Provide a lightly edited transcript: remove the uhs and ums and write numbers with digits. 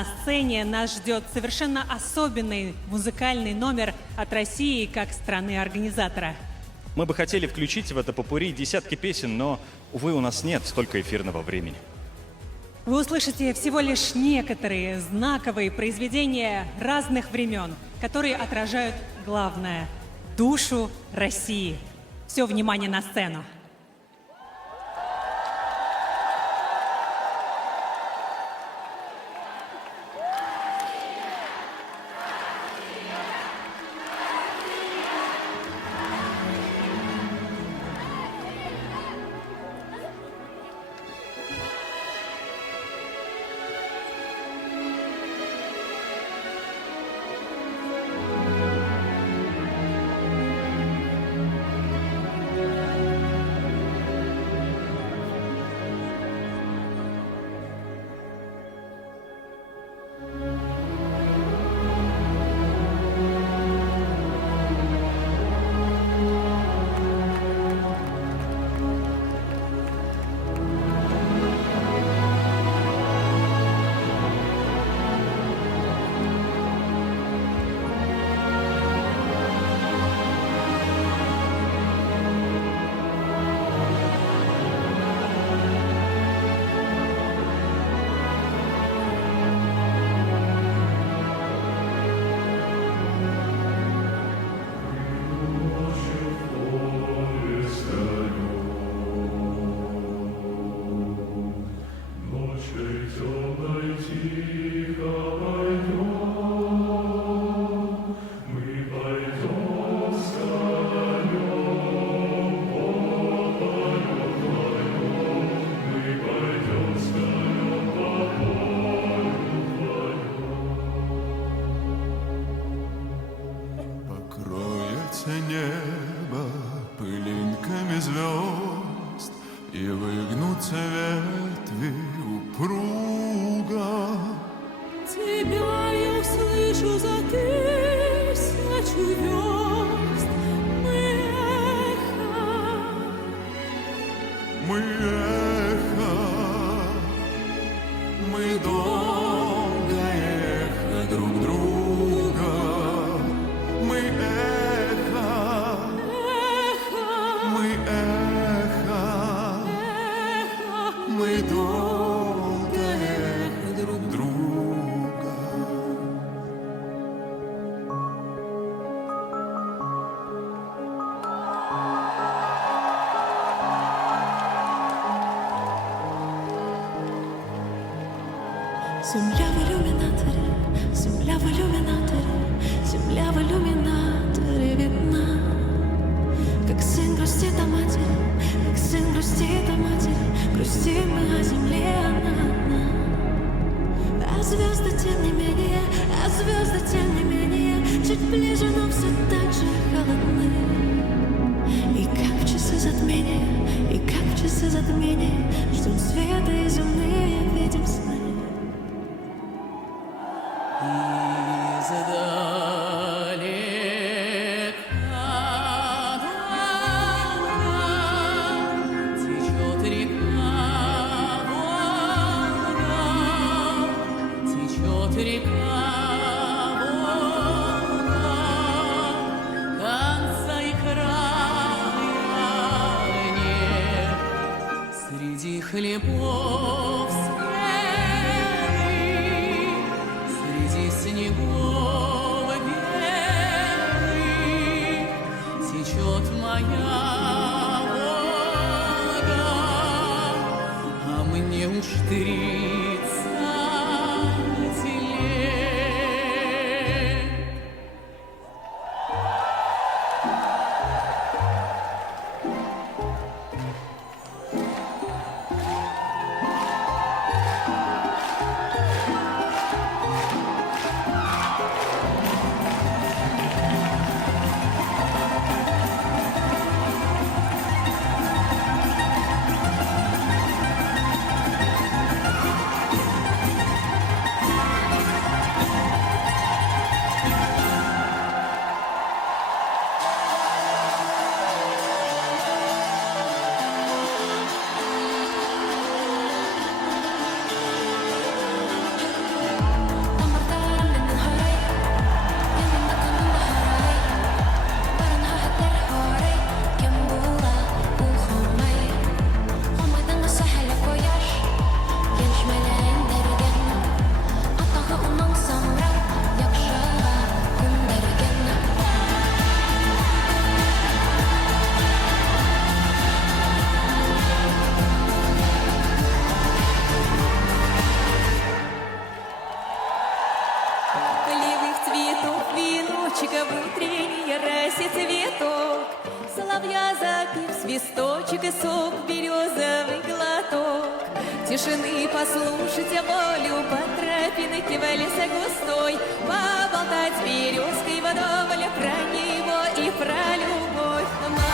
На сцене нас ждет совершенно особенный музыкальный номер от России как страны-организатора. Мы бы хотели включить в это попурри десятки песен, но, увы, у нас нет столько эфирного времени. Вы услышите всего лишь некоторые знаковые произведения разных времен, которые отражают главное – душу России. Все внимание на сцену. Небо пылинками звезд, и выгнутся ветви упруга. Тебя я услышу за тысячу верст. Мы эхо, мы долгое эхо друг друга. Мы эхо, мы долгое эхо друг друга. Земля в иллюминаторе, земля в иллюминаторе, земля в иллюминаторе видна. Как сын грустит о матери, как сын грустит о матери, грустим мы о земле, она одна. А звезды тем не менее, а звезды тем не менее, чуть ближе, но все так же холодны. И как в часы затмения, и как в часы затмения, ждут света и земные видим сны. Среди хлебов спелых, среди снегов белых течет моя Волга, а мне уж 30 лет. цветов, веночек в утренней росе цветок. Соловья запив свисточек и сок, березовый глоток. Тишины послушать волю по тропинке в лесе густой, поболтать с березкой вдоволь про него и про любовь.